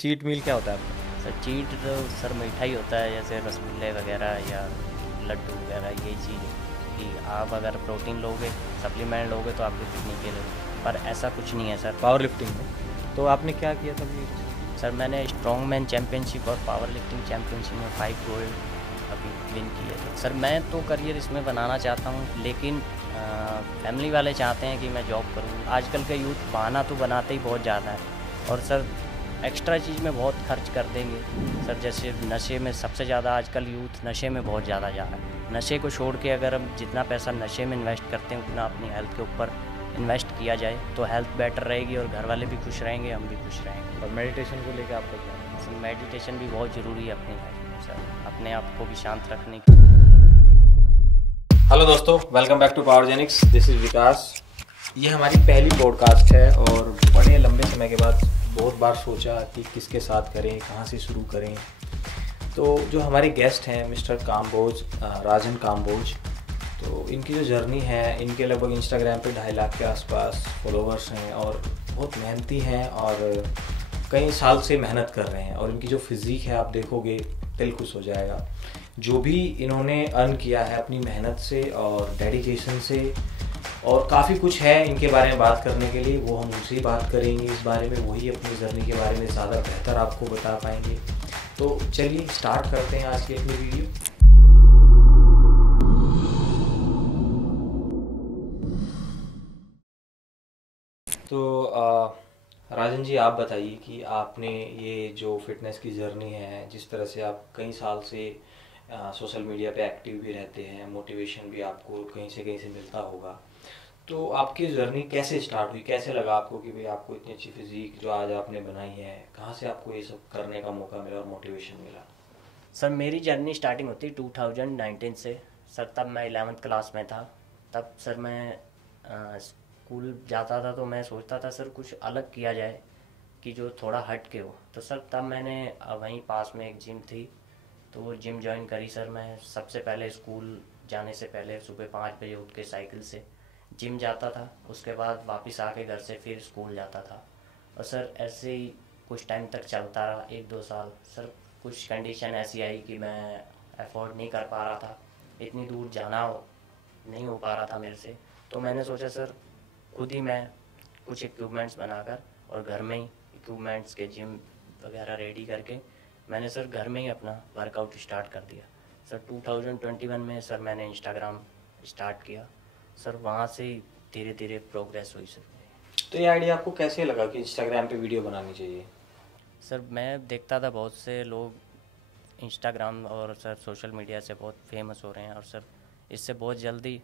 Cheat meal क्या होता है आपका? सर चीट तो सर मीठा ही होता है, जैसे रसगुल्ले वगैरह या लड्डू वगैरह, यही चीज़ है कि आप अगर प्रोटीन लोगे, सप्लीमेंट लोगे तो आपकी किडनी के लिए, पर ऐसा कुछ नहीं है सर। पावर लिफ्टिंग में तो आपने क्या किया था अभी? सर मैंने स्ट्रॉन्ग मैन चैम्पियनशिप और पावर लिफ्टिंग चैम्पियनशिप में 5 गोल्ड अभी विन किए थे। सर मैं तो करियर इसमें बनाना चाहता हूँ, लेकिन फैमिली वाले चाहते हैं कि मैं जॉब करूँ। आजकल के यूथ बहाना तो बनाते ही बहुत ज़्यादा है, और सर एक्स्ट्रा चीज़ में बहुत खर्च कर देंगे सर। जैसे नशे में सबसे ज़्यादा आजकल यूथ नशे में बहुत ज़्यादा जा रहा है। नशे को छोड़ के अगर हम जितना पैसा नशे में इन्वेस्ट करते हैं उतना अपनी हेल्थ के ऊपर इन्वेस्ट किया जाए तो हेल्थ बेटर रहेगी और घर वाले भी खुश रहेंगे, हम भी खुश रहेंगे। और मेडिटेशन को लेकर आपका क्या है? सर मेडिटेशन भी बहुत ज़रूरी है अपनी लाइफ में सर, अपने आप को भी शांत रखने की। हेलो दोस्तों, welcome back to Powergenics. This is Vikas. ये हमारी पहली पॉडकास्ट है और बड़े लंबे समय के बाद बहुत बार सोचा कि किसके साथ करें, कहाँ से शुरू करें। तो जो हमारे गेस्ट हैं मिस्टर काम्बोज, राजन काम्बोज, तो इनकी जो जर्नी है, इनके लगभग इंस्टाग्राम पे 2.5 लाख के आसपास फॉलोअर्स हैं और बहुत मेहनती हैं और कई साल से मेहनत कर रहे हैं। और इनकी जो फिज़ीक है आप देखोगे दिल खुश हो जाएगा। जो भी इन्होंने अर्न किया है अपनी मेहनत से और डेडिकेशन से, और काफ़ी कुछ है इनके बारे में बात करने के लिए, वो हम उनसे ही बात करेंगे इस बारे में। वही अपनी जर्नी के बारे में ज़्यादा बेहतर आपको बता पाएंगे। तो चलिए स्टार्ट करते हैं आज की अपनी वीडियो। तो राजन जी, आप बताइए कि आपने ये जो फिटनेस की जर्नी है, जिस तरह से आप कई साल से सोशल मीडिया पे एक्टिव भी रहते हैं, मोटिवेशन भी आपको कहीं से मिलता होगा, तो आपकी जर्नी कैसे स्टार्ट हुई? कैसे लगा आपको कि भाई आपको इतनी अच्छी फिजिक जो आज आपने बनाई है, कहाँ से आपको ये सब करने का मौका मिला और मोटिवेशन मिला? सर मेरी जर्नी स्टार्टिंग होती 2019 से। सर तब मैं 11th क्लास में था। तब सर मैं स्कूल जाता था तो मैं सोचता था सर कुछ अलग किया जाए कि जो थोड़ा हट के हो। तो सर तब मैंने वहीं पास में एक जिम थी तो वो जिम ज्वाइन करी सर। मैं सबसे पहले स्कूल जाने से पहले सुबह 5 बजे उठ के साइकिल से जिम जाता था, उसके बाद वापस आके घर से फिर स्कूल जाता था। और सर ऐसे ही कुछ टाइम तक चलता रहा, 1-2 साल। सर कुछ कंडीशन ऐसी आई कि मैं अफोर्ड नहीं कर पा रहा था, इतनी दूर जाना नहीं हो पा रहा था मेरे से। तो मैंने सोचा सर खुद ही मैं कुछ इक्विपमेंट्स बनाकर और घर में ही इक्विपमेंट्स के जिम वगैरह रेडी करके मैंने सर घर में ही अपना वर्कआउट स्टार्ट कर दिया। सर 2021 में सर मैंने इंस्टाग्राम स्टार्ट किया। सर वहाँ से ही धीरे धीरे प्रोग्रेस हुई सर। तो ये आइडिया आपको कैसे लगा कि इंस्टाग्राम पे वीडियो बनानी चाहिए? सर मैं देखता था बहुत से लोग इंस्टाग्राम और सर सोशल मीडिया से बहुत फेमस हो रहे हैं, और सर इससे बहुत जल्दी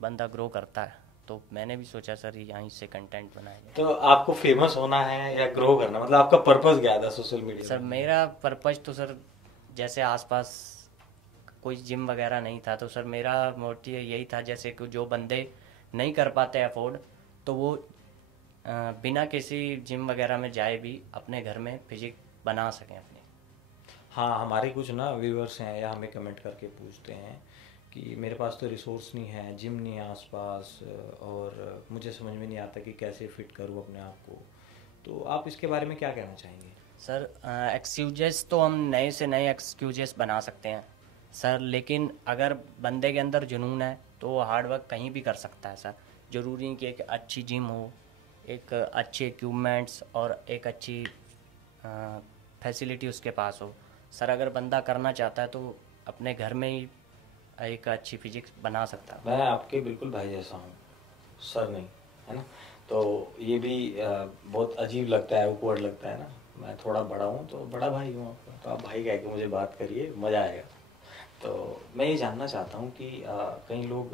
बंदा ग्रो करता है। तो मैंने भी सोचा सर यहीं से कंटेंट बनाया जाए। तो आपको फेमस होना है या ग्रो करना, मतलब आपका पर्पस क्या था सोशल मीडिया सर पे? मेरा पर्पज़ तो सर जैसे आसपास कोई जिम वगैरह नहीं था तो सर मेरा मोटिव यही था, जैसे कि जो बंदे नहीं कर पाते अफोर्ड तो वो बिना किसी जिम वगैरह में जाए भी अपने घर में फिजिक बना सकें अपनी। हाँ, हमारे कुछ ना व्यूअर्स हैं या हमें कमेंट करके पूछते हैं कि मेरे पास तो रिसोर्स नहीं है, जिम नहीं है आसपास, और मुझे समझ में नहीं आता कि कैसे फिट करूँ अपने आप को। तो आप इसके बारे में क्या कहना चाहेंगे? सर एक्सक्यूजेस तो हम नए से नए एक्सक्यूजेस बना सकते हैं सर, लेकिन अगर बंदे के अंदर जुनून है तो वो हार्ड वर्क कहीं भी कर सकता है सर। ज़रूरी नहीं कि एक अच्छी जिम हो, एक अच्छे इक्विपमेंट्स और एक अच्छी फैसिलिटी उसके पास हो। सर अगर बंदा करना चाहता है तो अपने घर में ही एक अच्छी फिजिक्स बना सकता है। मैं आपके बिल्कुल भाई जैसा हूँ, सर नहीं, है ना? तो ये भी बहुत अजीब लगता है, awkward लगता है ना। मैं थोड़ा बड़ा हूँ तो बड़ा भाई हूँ आपका, तो आप भाई कह के मुझे बात करिए, मज़ा आएगा। तो मैं ये जानना चाहता हूँ कि कई लोग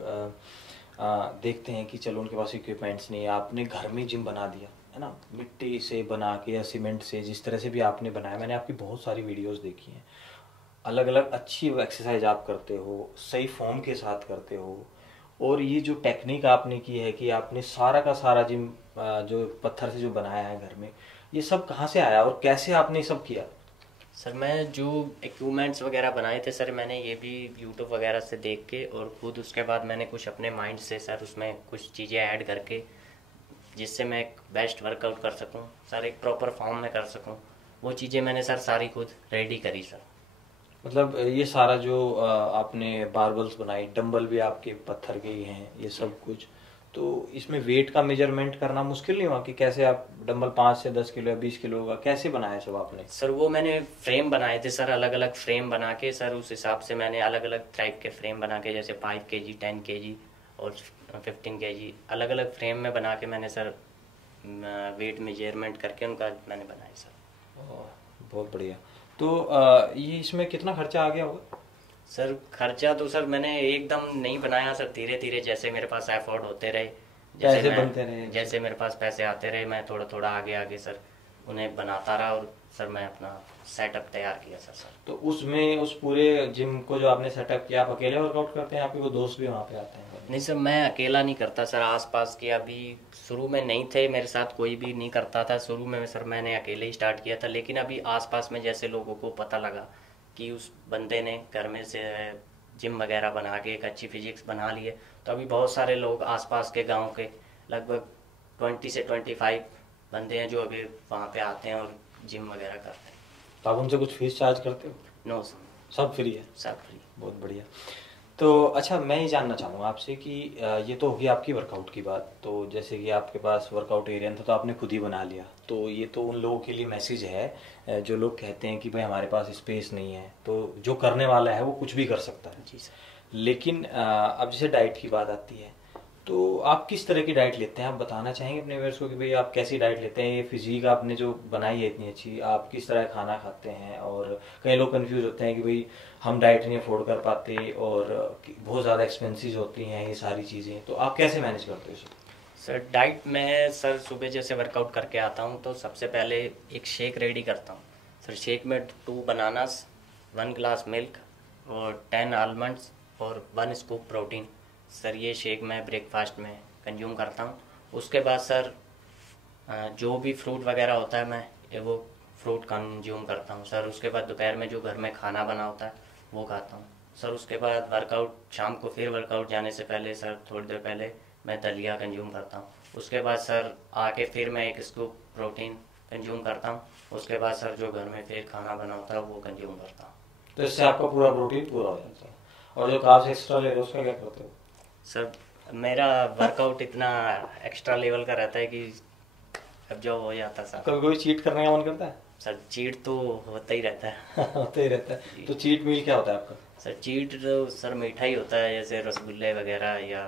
देखते हैं कि चलो उनके पास इक्विपमेंट्स नहीं है, आपने घर में जिम बना दिया, है ना, मिट्टी से बना के या सीमेंट से, जिस तरह से भी आपने बनाया। मैंने आपकी बहुत सारी वीडियोस देखी हैं, अलग अलग अच्छी एक्सरसाइज आप करते हो, सही फॉर्म के साथ करते हो। और ये जो टेक्निक आपने की है कि आपने सारा का सारा जिम जो पत्थर से जो बनाया है घर में, ये सब कहाँ से आया और कैसे आपने ये सब किया? सर मैं जो इक्विपमेंट्स वगैरह बनाए थे सर, मैंने ये भी यूट्यूब वगैरह से देख के और खुद उसके बाद मैंने कुछ अपने माइंड से सर उसमें कुछ चीज़ें ऐड करके जिससे मैं एक बेस्ट वर्कआउट कर सकूं सर, एक प्रॉपर फॉर्म में कर सकूं। वो चीज़ें मैंने सर सारी खुद रेडी करी सर। मतलब ये सारा जो आपने बारबल्स बनाई, डंबल भी आपके पत्थर के ही हैं, ये सब कुछ, तो इसमें वेट का मेजरमेंट करना मुश्किल नहीं हुआ कि कैसे आप डंबल 5 से 10 किलो या 20 किलो का कैसे बनाया सब आपने? सर वो मैंने फ्रेम बनाए थे सर, अलग अलग फ्रेम बना के सर, उस हिसाब से मैंने अलग अलग टाइप के फ्रेम बना के, जैसे 5 kg, 10 kg और 15 kg, अलग अलग फ्रेम में बना के मैंने सर वेट मेजरमेंट करके उनका मैंने बनाया सर। बहुत बढ़िया। तो ये इसमें कितना खर्चा आ गया होगा? सर खर्चा तो सर मैंने एकदम नहीं बनाया सर, धीरे धीरे जैसे मेरे पास एफर्ट होते रहे, पैसे बनते रहे, जैसे मेरे पास पैसे आते रहे, मैं थोड़ा थोड़ा आगे आगे सर उन्हें बनाता रहा और सर मैं अपना सेटअप तैयार किया सर। तो उसमें उस पूरे जिम को जो आपने सेटअप किया, आप अकेले वर्कआउट करते हैं, आपके वो दोस्त भी वहाँ पे आते हैं? नहीं सर, मैं अकेला नहीं करता सर, आसपास के अभी शुरू में नहीं थे मेरे साथ, कोई भी नहीं करता था शुरू में सर, मैंने अकेले ही स्टार्ट किया था। लेकिन अभी आसपास में जैसे लोगों को पता लगा कि उस बंदे ने घर में से जिम वगैरह बना के एक अच्छी फिजिक्स बना ली है, तो अभी बहुत सारे लोग आसपास के गांव के लगभग 20 से 25 बंदे हैं जो अभी वहाँ पे आते हैं और जिम वगैरह करते हैं। तो आप उनसे कुछ फीस चार्ज करते हो? नो सर, सब फ्री है? सब फ्री। बहुत बढ़िया। तो अच्छा, मैं ये जानना चाहूँगा आपसे कि ये तो होगी आपकी वर्कआउट की बात, तो जैसे कि आपके पास वर्कआउट एरिया था तो आपने खुद ही बना लिया, तो ये तो उन लोगों के लिए मैसेज है जो लोग कहते हैं कि भाई हमारे पास स्पेस नहीं है, तो जो करने वाला है वो कुछ भी कर सकता है। जी सर। लेकिन अब जैसे डाइट की बात आती है, तो आप किस तरह की डाइट लेते हैं? आप बताना चाहेंगे अपने व्यूअर्स को कि भाई आप कैसी डाइट लेते हैं? ये फिजिक आपने जो बनाई है इतनी अच्छी, आप किस तरह खाना खाते हैं? और कई लोग कंफ्यूज होते हैं कि भाई हम डाइट नहीं अफोर्ड कर पाते और बहुत ज़्यादा एक्सपेंसिव होती हैं ये सारी चीज़ें, तो आप कैसे मैनेज करते हो इसे? सर डाइट में सर सुबह जैसे वर्कआउट करके आता हूँ तो सबसे पहले एक शेक रेडी करता हूँ सर। शेक में 2 बनानास, 1 ग्लास मिल्क और 10 आलमंड्स और 1 स्कूप प्रोटीन सर, ये शेक मैं ब्रेकफास्ट में कंज्यूम करता हूँ। उसके बाद सर जो भी फ्रूट वगैरह होता है मैं वो फ्रूट कंज्यूम करता हूँ सर। उसके बाद दोपहर में जो घर में खाना बना होता है वो खाता हूँ सर। उसके बाद वर्कआउट शाम को फिर वर्कआउट जाने से पहले सर थोड़ी देर पहले मैं दलिया कंज्यूम करता हूँ। उसके बाद सर आके फिर मैं 1 स्कूप प्रोटीन कंज्यूम करता हूँ। उसके बाद सर जो घर में फिर खाना बना होता है वो कंज्यूम करता हूँ। तो इससे आपका पूरा प्रोटीन पूरा हो जाता है। और जो कार्ब्स एक्स्ट्रा ले रहे हो उसका क्या करते हो? सर मेरा वर्कआउट इतना एक्स्ट्रा लेवल का रहता है कि अब जो हो जाता है सर। कभी कोई चीट करने का मन करता है? सर चीट तो होता ही रहता है। होता ही रहता है। तो चीट मील क्या होता है आपका? सर चीट तो सर मीठा ही होता है, जैसे रसगुल्ले वगैरह या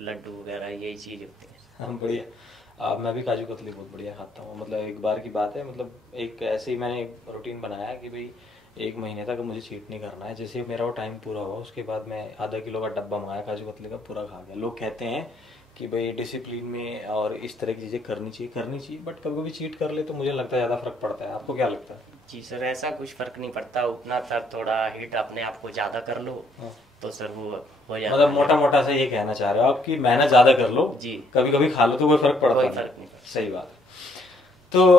लड्डू वगैरह, यही चीज़ होती है। हाँ बढ़िया। मैं भी काजू कतली बहुत बढ़िया खाता हूँ। मतलब एक बार की बात है, मतलब एक ऐसे ही मैंने एक रूटीन बनाया कि भाई 1 महीने तक मुझे चीट नहीं करना है। जैसे मेरा वो टाइम पूरा हुआ उसके बाद मैं आधा किलो का डब्बा मंगाया काजू कतली का, पूरा खा गया। लोग कहते हैं कि भाई डिसिप्लिन में और इस तरह की चीज़ें करनी चाहिए, बट कभी कभी चीट कर ले तो मुझे लगता है ज़्यादा फर्क पड़ता है। आपको क्या लगता है? जी सर, ऐसा कुछ फ़र्क नहीं पड़ता उतना सर, थोड़ा हिट अपने आप को ज़्यादा कर लो तो सर वो हो जाता है। मतलब मोटा मोटा से ये कहना चाह रहे हो आप कि मेहनत ज़्यादा कर लो जी, कभी कभी खा लो तो कोई फर्क पड़ता कोई फर्क नहीं पड़ता। सही बात है। तो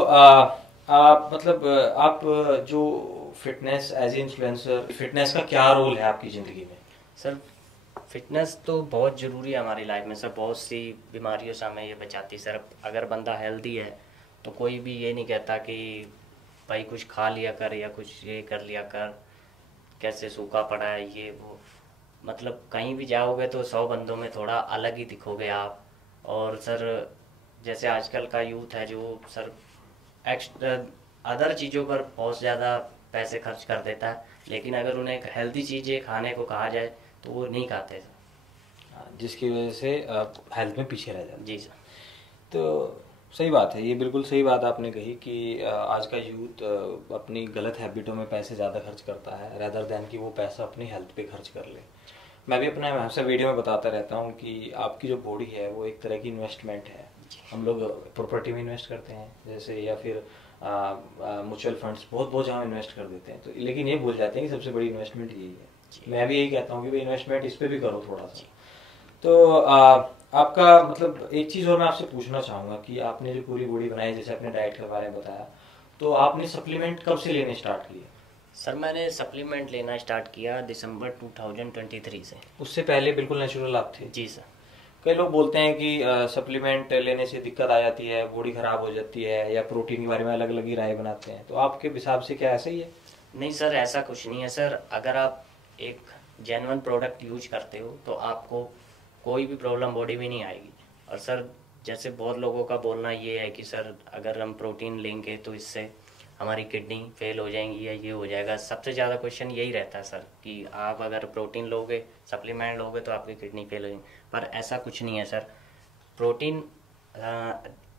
आप मतलब आप जो fitness as a influencer, fitness का क्या रोल है आपकी ज़िंदगी में? सर फिटनेस तो बहुत ज़रूरी है हमारी लाइफ में सर, बहुत सी बीमारियों से हमें ये बचाती है सर। अगर बंदा हेल्दी है तो कोई भी ये नहीं कहता कि भाई कुछ खा लिया कर या कुछ ये कर लिया कर, कैसे सूखा पड़ा है ये वो। मतलब कहीं भी जाओगे तो 100 बंदों में थोड़ा अलग ही दिखोगे आप। और सर जैसे आजकल का यूथ है जो सर एक्स्ट्रा अदर चीज़ों पर बहुत ज़्यादा पैसे खर्च कर देता है, लेकिन अगर उन्हें हेल्दी चीज़ें खाने को कहा जाए तो वो नहीं खाते सर, जिसकी वजह से हेल्थ में पीछे रह जाते। जी सर। तो सही बात है, ये बिल्कुल सही बात आपने कही कि आज का यूथ अपनी गलत हैबिटों में पैसे ज़्यादा खर्च करता है रेदर दैन कि वो पैसा अपनी हेल्थ पे खर्च कर ले। मैं भी अपने हमेशा वीडियो में बताता रहता हूँ कि आपकी जो बॉडी है वो एक तरह की इन्वेस्टमेंट है। हम लोग प्रॉपर्टी में इन्वेस्ट करते हैं जैसे, या फिर म्यूचुअल फंड्स बहुत बहुत जहाँ इन्वेस्ट कर देते हैं, तो लेकिन ये भूल जाते हैं कि सबसे बड़ी इन्वेस्टमेंट यही है। मैं भी यही कहता हूँ कि भाई इन्वेस्टमेंट इस पर भी करो थोड़ा सा। तो आपका मतलब एक चीज़ और मैं आपसे पूछना चाहूँगा कि आपने जो पूरी बॉडी बनाई, जैसे अपने डाइट के बारे में बताया, तो आपने सप्लीमेंट कब से लेने स्टार्ट किए? सर मैंने सप्लीमेंट लेना स्टार्ट किया दिसंबर 2023 से। उससे पहले बिल्कुल नेचुरल आप थे? जी सर। कई लोग बोलते हैं कि सप्लीमेंट लेने से दिक्कत आ जाती है, बॉडी खराब हो जाती है, या प्रोटीन के बारे में अलग अलग ही राय बनाते हैं, तो आपके हिसाब से क्या ऐसा ही है? नहीं सर, ऐसा कुछ नहीं है सर। अगर आप एक जेन्युइन प्रोडक्ट यूज करते हो तो आपको कोई भी प्रॉब्लम बॉडी में नहीं आएगी। और सर जैसे बहुत लोगों का बोलना ये है कि सर अगर हम प्रोटीन लेंगे तो इससे हमारी किडनी फेल हो जाएंगी या ये हो जाएगा। सबसे ज़्यादा क्वेश्चन यही रहता है सर कि आप अगर प्रोटीन लोगे, सप्लीमेंट लोगे तो आपकी किडनी फेल हो जाएगी। पर ऐसा कुछ नहीं है सर। प्रोटीन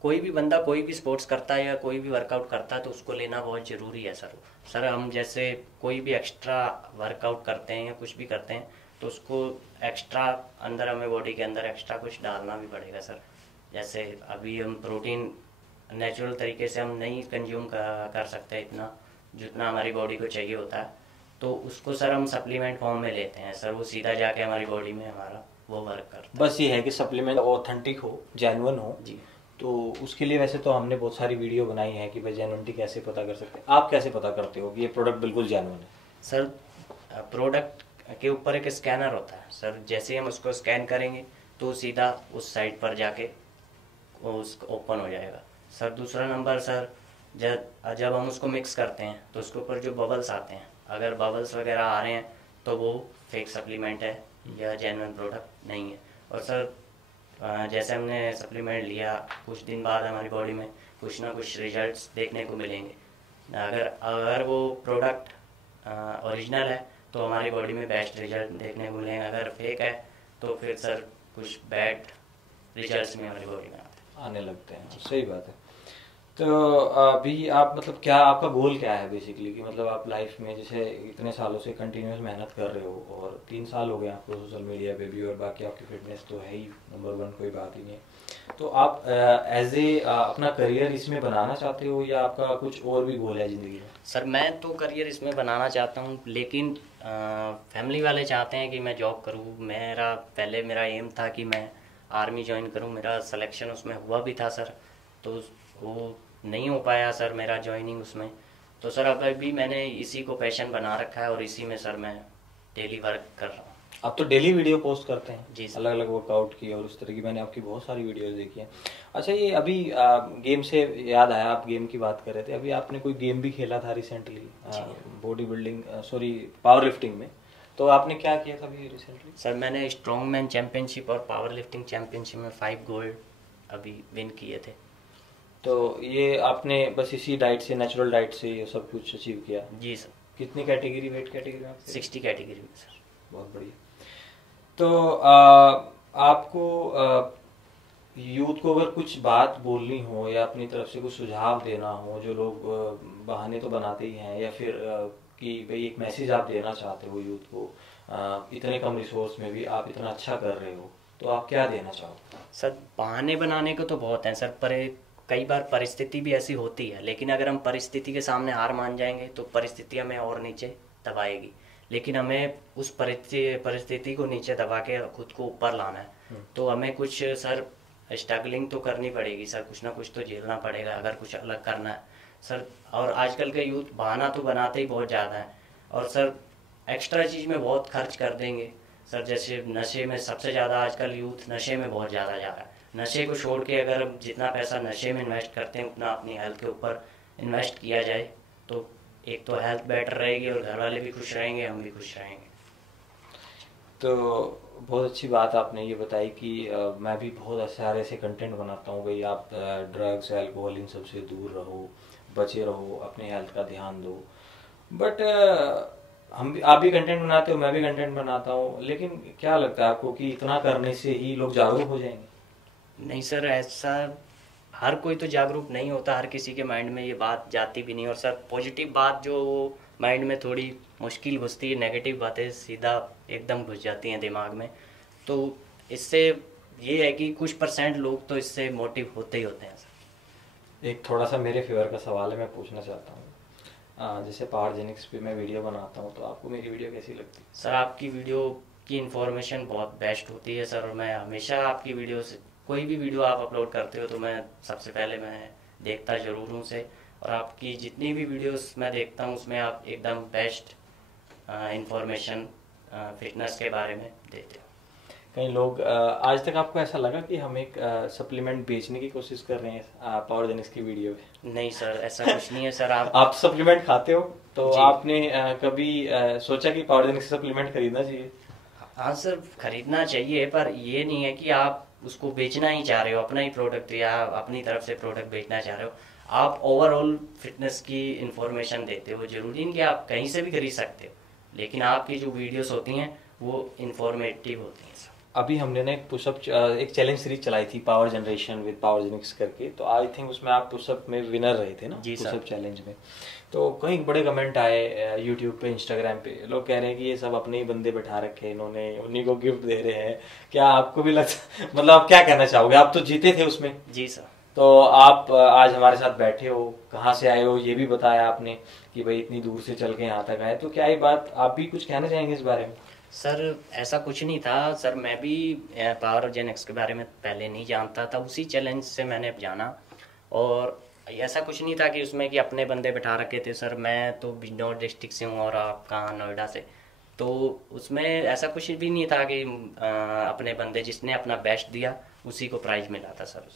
कोई भी बंदा कोई भी स्पोर्ट्स करता है या कोई भी वर्कआउट करता है तो उसको लेना बहुत ज़रूरी है सर। सर हम जैसे कोई भी एक्स्ट्रा वर्कआउट करते हैं या कुछ भी करते हैं तो उसको एक्स्ट्रा अंदर हमें बॉडी के अंदर एक्स्ट्रा कुछ डालना भी पड़ेगा सर। जैसे अभी हम प्रोटीन नेचुरल तरीके से हम नहीं कंज्यूम कर सकते इतना जितना हमारी बॉडी को चाहिए होता है, तो उसको सर हम सप्लीमेंट फॉर्म में लेते हैं सर। वो सीधा जाके हमारी बॉडी में हमारा वो वर्क करता है। बस ये है कि सप्लीमेंट ऑथेंटिक हो, जेन्युइन हो जी। तो उसके लिए वैसे तो हमने बहुत सारी वीडियो बनाई है कि भाई जेन्युइनिटी कैसे पता कर सकते हैं। आप कैसे पता करते हो कि ये प्रोडक्ट बिल्कुल जेन्युइन है? सर प्रोडक्ट के ऊपर एक स्कैनर होता है सर। जैसे ही हम उसको स्कैन करेंगे तो सीधा उस साइट पर जाके उस ओपन हो जाएगा सर। दूसरा नंबर सर, जब हम उसको मिक्स करते हैं तो उसके ऊपर जो बबल्स आते हैं, अगर बबल्स वगैरह आ रहे हैं तो वो फेक सप्लीमेंट है या जेन्युइन प्रोडक्ट नहीं है। और सर जैसे हमने सप्लीमेंट लिया, कुछ दिन बाद हमारी बॉडी में कुछ ना कुछ रिजल्ट्स देखने को मिलेंगे। अगर वो प्रोडक्ट ओरिजिनल है तो हमारी बॉडी में बेस्ट रिजल्ट देखने को मिलेंगे। अगर फेक है तो फिर सर कुछ बैड रिजल्ट्स में हमारी बॉडी में आने लगते हैं। सही बात है। तो अभी आप मतलब क्या आपका गोल क्या है बेसिकली, कि मतलब आप लाइफ में जैसे इतने सालों से कंटिन्यूस मेहनत कर रहे हो और 3 साल हो गए आपको सोशल मीडिया पे भी, और बाकी आपकी फिटनेस तो है ही नंबर 1, कोई बात ही नहीं है। तो आप एज ए अपना करियर इसमें बनाना चाहते हो या आपका कुछ और भी गोल है ज़िंदगी में? सर मैं तो करियर इसमें बनाना चाहता हूँ, लेकिन फैमिली वाले चाहते हैं कि मैं जॉब करूँ। मेरा एम था कि मैं आर्मी ज्वाइन करूँ। मेरा सिलेक्शन उसमें हुआ भी था सर, तो वो नहीं हो पाया सर मेरा ज्वाइनिंग उसमें। तो सर अब अभी मैंने इसी को पैशन बना रखा है और इसी में सर मैं डेली वर्क कर रहा हूँ। आप तो डेली वीडियो पोस्ट करते हैं जी सर। अलग अलग वर्कआउट की और उस तरह की, मैंने आपकी बहुत सारी वीडियोस देखी हैं। अच्छा, ये अभी गेम से याद आया, आप गेम की बात कर रहे थे, अभी आपने कोई गेम भी खेला था recently body building, sorry power lifting में, तो आपने क्या किया था अभी रिसेंटली? सर मैंने स्ट्रॉन्ग मैन चैम्पियनशिप और पावर लिफ्टिंग चैम्पियनशिप में 5 गोल्ड अभी विन किए थे। तो ये आपने बस इसी डाइट से, नेचुरल डाइट से ये सब कुछ अचीव किया? जी सर। कितनी कैटेगरी, वेट कैटेगरी में? 60 कैटेगरी में सर। बहुत बढ़िया। तो आपको यूथ को अगर कुछ बात बोलनी हो या अपनी तरफ से कुछ सुझाव देना हो, जो लोग बहाने तो बनाते ही हैं, या फिर कि भाई एक मैसेज आप देना चाहते हो यूथ को, इतने कम रिसोर्स में भी आप इतना अच्छा कर रहे हो, तो आप क्या देना चाहोगे? सर बहाने बनाने को तो बहुत हैं सर, पर कई बार परिस्थिति भी ऐसी होती है। लेकिन अगर हम परिस्थिति के सामने हार मान जाएंगे तो परिस्थिति हमें और नीचे दबाएगी। लेकिन हमें उस परिस्थिति को नीचे दबा के खुद को ऊपर लाना है। तो हमें कुछ सर स्ट्रगलिंग तो करनी पड़ेगी सर, कुछ ना कुछ तो झेलना पड़ेगा अगर कुछ अलग करना है सर। और आजकल के यूथ बहाना तो बनाते ही बहुत ज़्यादा है, और सर एक्स्ट्रा चीज़ में बहुत खर्च कर देंगे सर। जैसे नशे में सबसे ज़्यादा आजकल यूथ नशे में बहुत ज़्यादा जा रहा है। नशे को छोड़ के अगर हम जितना पैसा नशे में इन्वेस्ट करते हैं उतना अपनी हेल्थ के ऊपर इन्वेस्ट किया जाए तो एक तो हेल्थ बेटर रहेगी और घर वाले भी खुश रहेंगे, हम भी खुश रहेंगे। तो बहुत अच्छी बात आपने ये बताई कि मैं भी बहुत सारे ऐसे कंटेंट बनाता हूँ भाई, आप ड्रग्स अल्कोहल इन सब से दूर रहो, बचे रहो, अपने हेल्थ का ध्यान दो। बट आप भी कंटेंट बनाते हो, मैं भी कंटेंट बनाता हूँ, लेकिन क्या लगता है आपको कि इतना करने से ही लोग जागरूक हो जाएंगे? नहीं सर, ऐसा हर कोई तो जागरूक नहीं होता, हर किसी के माइंड में ये बात जाती भी नहीं। और सर पॉजिटिव बात जो माइंड में थोड़ी मुश्किल घुसती है, नेगेटिव बातें सीधा एकदम घुस जाती हैं दिमाग में। तो इससे ये है कि कुछ % लोग तो इससे मोटिव होते ही होते हैं सर। एक थोड़ा सा मेरे फेवर का सवाल है, मैं पूछना चाहता हूँ। जैसे पावरजेनिक्स पे मैं वीडियो बनाता हूँ, तो आपको मेरी वीडियो कैसी लगती है? सर आपकी वीडियो की इन्फॉर्मेशन बहुत बेस्ट होती है सर, और मैं हमेशा आपकी वीडियो से कोई भी वीडियो आप अपलोड करते हो तो मैं सबसे पहले मैं देखता ज़रूर हूँ उसे। और आपकी जितनी भी वीडियोस मैं देखता हूँ उसमें आप एकदम बेस्ट इंफॉर्मेशन फिटनेस के बारे में देते हो। कई लोग आज तक आपको ऐसा लगा कि हम एक सप्लीमेंट बेचने की कोशिश कर रहे हैं पावरजेनिक्स की वीडियो में? नहीं सर, ऐसा कुछ नहीं है सर। आप सप्लीमेंट खाते हो तो जी। आपने कभी सोचा कि पावरजेनिक्स से सप्लीमेंट खरीदना चाहिए? हाँ सर, खरीदना चाहिए, पर ये नहीं है कि आप उसको बेचना ही चाह रहे हो, अपना ही प्रोडक्ट या अपनी तरफ से प्रोडक्ट बेचना चाह रहे हो। आप ओवरऑल फिटनेस की इंफॉर्मेशन देते हो। जरूरी नहीं कि आप कहीं से भी खरीद सकते हो, लेकिन आपकी जो वीडियोस होती हैं वो इंफॉर्मेटिव होती हैं सर। अभी हमने ना एक चैलेंज सीरीज चलाई थी, पावर जनरेशन विद पावरजेनिक्स करके। तो आई थिंक उसमें आप पुशअप में विनर रहे थे ना, जी सर। पुशअप चैलेंज में। तो कई बड़े कमेंट आए यूट्यूब पे, इंस्टाग्राम पे। लोग कह रहे हैं कि ये सब अपने ही बंदे बैठा रखे हैं इन्होंने, उन्हीं को गिफ्ट दे रहे हैं। क्या आपको भी लगता मतलब आप क्या कहना चाहोगे? आप तो जीते थे उसमें। जी सर। तो आप आज हमारे साथ बैठे हो, कहाँ से आए हो ये भी बताया आपने कि भाई इतनी दूर से चल के यहाँ तक आए। तो क्या ये बात आप भी कुछ कहना चाहेंगे इस बारे में? सर ऐसा कुछ नहीं था सर, मैं भी पावर जेनिक्स के बारे में पहले नहीं जानता था, उसी चैलेंज से मैंने जाना। और ऐसा कुछ नहीं था कि उसमें कि अपने बंदे बैठा रखे थे सर। मैं तो बिजनौर डिस्ट्रिक्ट से हूँ और आप कहाँ नोएडा से। तो उसमें ऐसा कुछ भी नहीं था कि अपने बंदे जिसने अपना बेस्ट दिया उसी को प्राइज मिला था सर।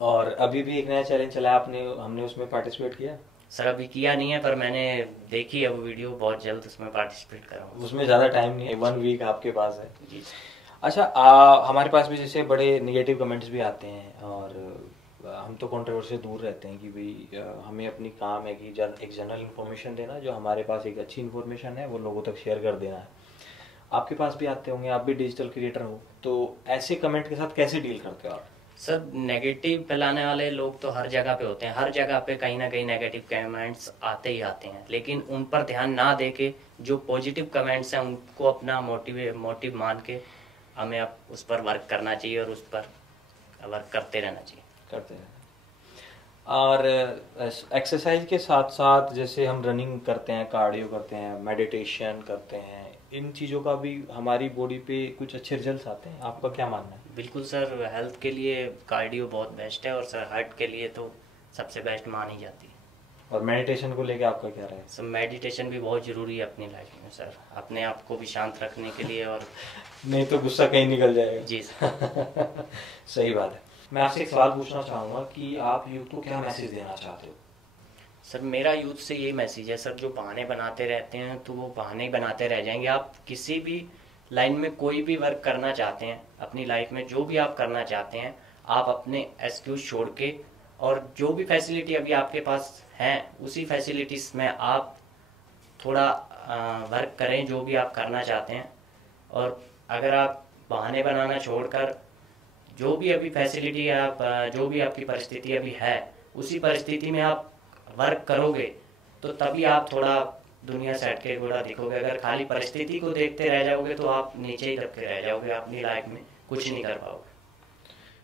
और अभी भी एक नया चैलेंज चला आपने, हमने उसमें पार्टिसिपेट किया? सर अभी किया नहीं है, पर मैंने देखी है वो वीडियो, बहुत जल्द उसमें पार्टिसिपेट करूँगा। उसमें ज़्यादा टाइम नहीं है, 1 वीक आपके पास है। जी। अच्छा, हमारे पास भी जैसे बड़े निगेटिव कमेंट्स भी आते हैं, और हम तो कंट्रोवर्सी से दूर रहते हैं कि भाई हमें अपनी काम है कि एक जनरल इन्फॉर्मेशन देना, जो हमारे पास एक अच्छी इन्फॉर्मेशन है वो लोगों तक शेयर कर देना है। आपके पास भी आते होंगे, आप भी डिजिटल क्रिएटर हो, तो ऐसे कमेंट के साथ कैसे डील करते हो आप? सर नेगेटिव फैलाने वाले लोग तो हर जगह पे होते हैं, हर जगह पे कहीं ना कहीं नेगेटिव कमेंट्स आते ही आते हैं, लेकिन उन पर ध्यान ना दे के जो पॉजिटिव कमेंट्स हैं उनको अपना मोटिव मान के हमें अब उस पर वर्क करना चाहिए और उस पर वर्क करते रहना चाहिए। करते हैं। और एक्सरसाइज के साथ साथ जैसे हम रनिंग करते हैं, कार्डियो करते हैं, मेडिटेशन करते हैं, इन चीज़ों का भी हमारी बॉडी पे कुछ अच्छे रिजल्ट्स आते हैं। आपका क्या मानना है? बिल्कुल सर, हेल्थ के लिए कार्डियो बहुत बेस्ट है, और सर हार्ट के लिए तो सबसे बेस्ट मानी जाती है। और मेडिटेशन को लेके आपका क्या राय है? सर मेडिटेशन भी बहुत ज़रूरी है अपनी लाइफ में सर, अपने आप को भी शांत रखने के लिए, और नहीं तो गुस्सा कहीं निकल जाएगा। जी सर। सही बात है। मैं आपसे एक सवाल पूछना चाहूँगा कि आप यूथ को क्या मैसेज देना चाहते हो? सर मेरा यूथ से ये मैसेज है सर, जो बहाने बनाते रहते हैं तो वो बहाने ही बनाते रह जाएंगे। आप किसी भी लाइन में कोई भी वर्क करना चाहते हैं, अपनी लाइफ में जो भी आप करना चाहते हैं, आप अपने एक्सक्यूज छोड़ के और जो भी फैसिलिटी अभी आपके पास हैं उसी फैसिलिटीज़ में आप थोड़ा वर्क करें जो भी आप करना चाहते हैं। और अगर आप बहाने बनाना छोड़कर जो भी अभी फैसिलिटी आप जो भी आपकी परिस्थिति अभी है उसी परिस्थिति में आप वर्क करोगे तो तभी आप थोड़ा दुनिया से हटके थोड़ा दिखोगे। अगर खाली परिस्थिति को देखते रह जाओगे तो आप नीचे ही दबके रह जाओगे, अपनी लाइफ में कुछ नहीं कर पाओगे।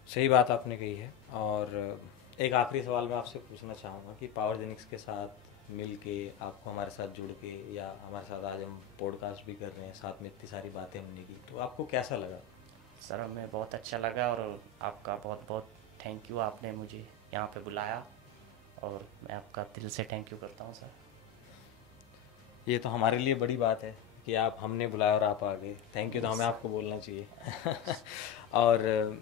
सही बात आपने कही है। और एक आखिरी सवाल मैं आपसे पूछना चाहूँगा कि पावर जेनिक्स के साथ मिल के, आपको हमारे साथ जुड़ के, या हमारे साथ आज हम पॉडकास्ट भी कर रहे हैं, साथ में इतनी सारी बातें हमने की, तो आपको कैसा लगा? सर हमें बहुत अच्छा लगा, और आपका बहुत बहुत थैंक यू, आपने मुझे यहाँ पे बुलाया, और मैं आपका दिल से थैंक यू करता हूँ सर। ये तो हमारे लिए बड़ी बात है कि आप, हमने बुलाया और आप आ गए। थैंक यू तो हमें आपको बोलना चाहिए। और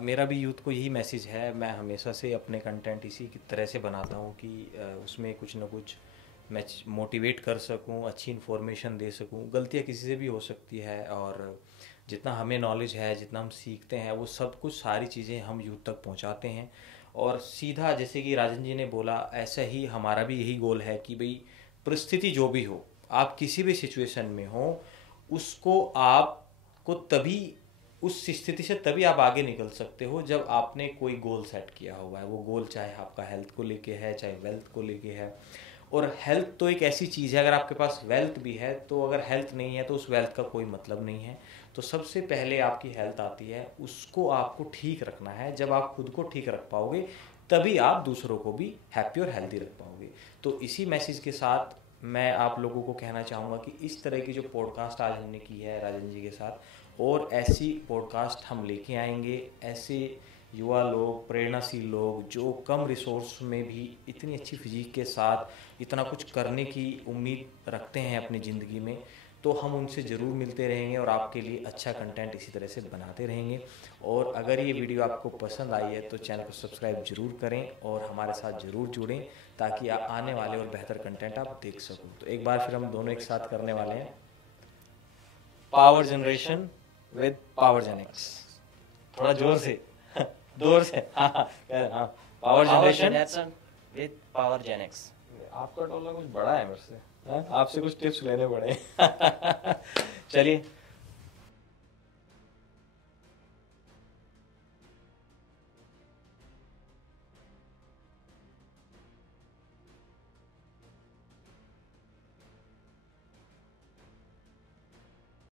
मेरा भी यूथ को यही मैसेज है। मैं हमेशा से अपने कंटेंट इसी की तरह से बनाता हूँ कि उसमें कुछ ना कुछ मैं मोटिवेट कर सकूँ, अच्छी इन्फॉर्मेशन दे सकूँ। गलतियाँ किसी से भी हो सकती है, और जितना हमें नॉलेज है, जितना हम सीखते हैं, वो सब कुछ सारी चीज़ें हम यूथ तक पहुँचाते हैं। और सीधा जैसे कि राजन जी ने बोला, ऐसा ही हमारा भी यही गोल है कि भाई परिस्थिति जो भी हो, आप किसी भी सिचुएशन में हो, उसको आपको तभी, उस स्थिति से तभी आप आगे निकल सकते हो जब आपने कोई गोल सेट किया हुआ है। वो गोल चाहे आपका हेल्थ को लेके है, चाहे वेल्थ को लेके है। और हेल्थ तो एक ऐसी चीज़ है, अगर आपके पास वेल्थ भी है तो अगर हेल्थ नहीं है तो उस वेल्थ का कोई मतलब नहीं है। तो सबसे पहले आपकी हेल्थ आती है, उसको आपको ठीक रखना है। जब आप खुद को ठीक रख पाओगे तभी आप दूसरों को भी हैप्पी और हेल्दी रख पाओगे। तो इसी मैसेज के साथ मैं आप लोगों को कहना चाहूँगा कि इस तरह की जो पॉडकास्ट आज हमने की है राजन जी के साथ, और ऐसी पॉडकास्ट हम लेके आएंगे। ऐसे युवा लोग, प्रेरणाशील लोग जो कम रिसोर्स में भी इतनी अच्छी फिजिक के साथ इतना कुछ करने की उम्मीद रखते हैं अपनी ज़िंदगी में, तो हम उनसे ज़रूर मिलते रहेंगे और आपके लिए अच्छा कंटेंट इसी तरह से बनाते रहेंगे। और अगर ये वीडियो आपको पसंद आई है तो चैनल को सब्सक्राइब जरूर करें और हमारे साथ ज़रूर जुड़ें, ताकि आने वाले और बेहतर कंटेंट आप देख सको। तो एक बार फिर हम दोनों एक साथ करने वाले हैं, पावर जनरेशन विद पावरजेनिक्स। थोड़ा जोर से जोर से हाँ, पावर जनरेशन विद पावरजेनिक्स। आपका टोला कुछ बड़ा है मेरे से, आपसे कुछ टिप्स लेने पड़े। चलिए